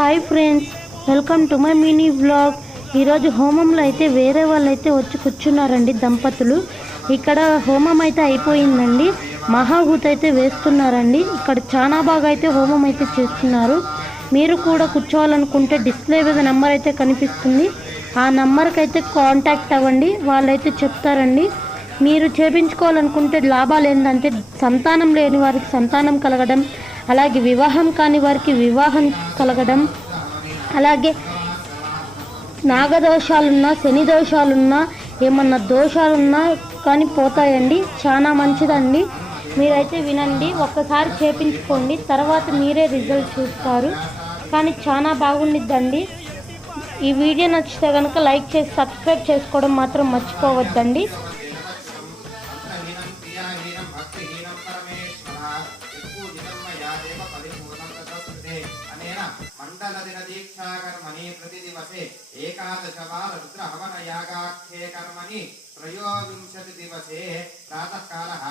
Hi friends, welcome to my mini vlog. ఈరోజు హోమంలో అయితే వేరే వాళ్ళు అయితే వచ్చి కూర్చున్నారండి దంపతులు. ఇక్కడ హోమం అయితే అయిపోయిందండి. మహాహూతి అయితే వేస్తున్నారండి. ఇక్కడ చాలా బాగా అయితే హోమం అయితే చేస్తున్నారు. మీరు కూడా కూర్చోవాలనుకుంటే డిస్ప్లే మీద నెంబర్ అయితే కనిపిస్తుంది. ఆ నెంబర్కి అయితే కాంటాక్ట్ అవ్వండి, వాళ్ళైతే చెప్తారండి. మీరు చేపించుకోవాలనుకుంటే లాభాలు ఏంటంటే సంతానం లేని వారికి సంతానం కలగడం, అలాగే వివాహం కాని వారికి వివాహం కలగడం, అలాగే నాగదోషాలున్నా శని దోషాలున్నా ఏమన్నా దోషాలున్నా కానీ పోతాయండి. చాలా మంచిదండి. మీరైతే వినండి, ఒక్కసారి చేపించుకోండి, తర్వాత మీరే రిజల్ట్ చూస్తారు. కానీ చాలా బాగుండిద్దండి. ఈ వీడియో నచ్చితే కనుక లైక్ చేసి సబ్స్క్రైబ్ చేసుకోవడం మాత్రం మర్చిపోవద్దండి. మండలదిన దీక్షాకర్మణి ప్రతిదివసే ఏకాదశవార రుద్ర హవన యాగాఖ్యే కర్మణి త్రయోవింశతి దివసే ప్రాతఃకాలః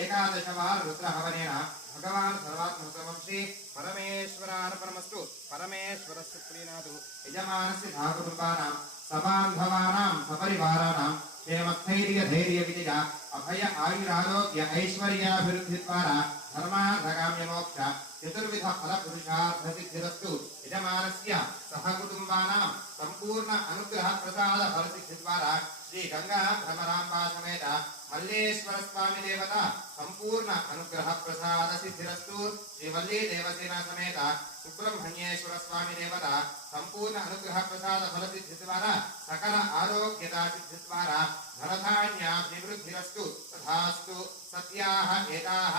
ఏకాదశవార రుద్ర హవనేన భగవాన్ సర్వాత్మసర్వం శ్రీ పరమేశ్వరార్పణమస్తు. పరమేశ్వరస్య ప్రీణాతు యజమానస్య ధాకుటుంబానాం సబాంధవానాం సపరివారాణాం క్షేమస్థైర్య ధైర్య విజయ అభయ ఆయురారోగ్య ఐశ్వర్యాభివృద్ధి ద్వారా ధర్మార్థకామ్య మోక్ష చతుర్విధ ఫల పురుషార్థ సిద్ధిరస్తు. యజమానస్య సహకుటుంబానాం సంపూర్ణ అనుగ్రహ ప్రసాద ఫలసిద్ధి ద్వారా శ్రీ గంగా భ్రమరాంబా సమేత మల్లేశ్వర స్వామి దేవత సంపూర్ణ అనుగ్రహ ప్రసాద సిద్ధిరస్తు. శ్రీ మల్లీ దేవసేన సమేత సుబ్రహ్మణ్యేశ్వర స్వామి దేవత సంపూర్ణ అనుగ్రహ ప్రసాద ఫలసిద్ధి ద్వారా సకల ఆరోగ్యతా సిద్ధి ద్వారా ధనధాన్యాభివృద్ధిరస్తు. తథాస్తు. సత్యాః ఏతాః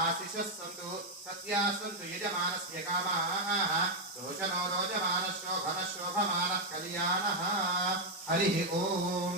ఆశిషః సంతు సత్యాః సంతు యజమానస్య కామాః దోషనో రోచమానః శోభనః శోభమానః కళ్యాణః. హరి ఓం.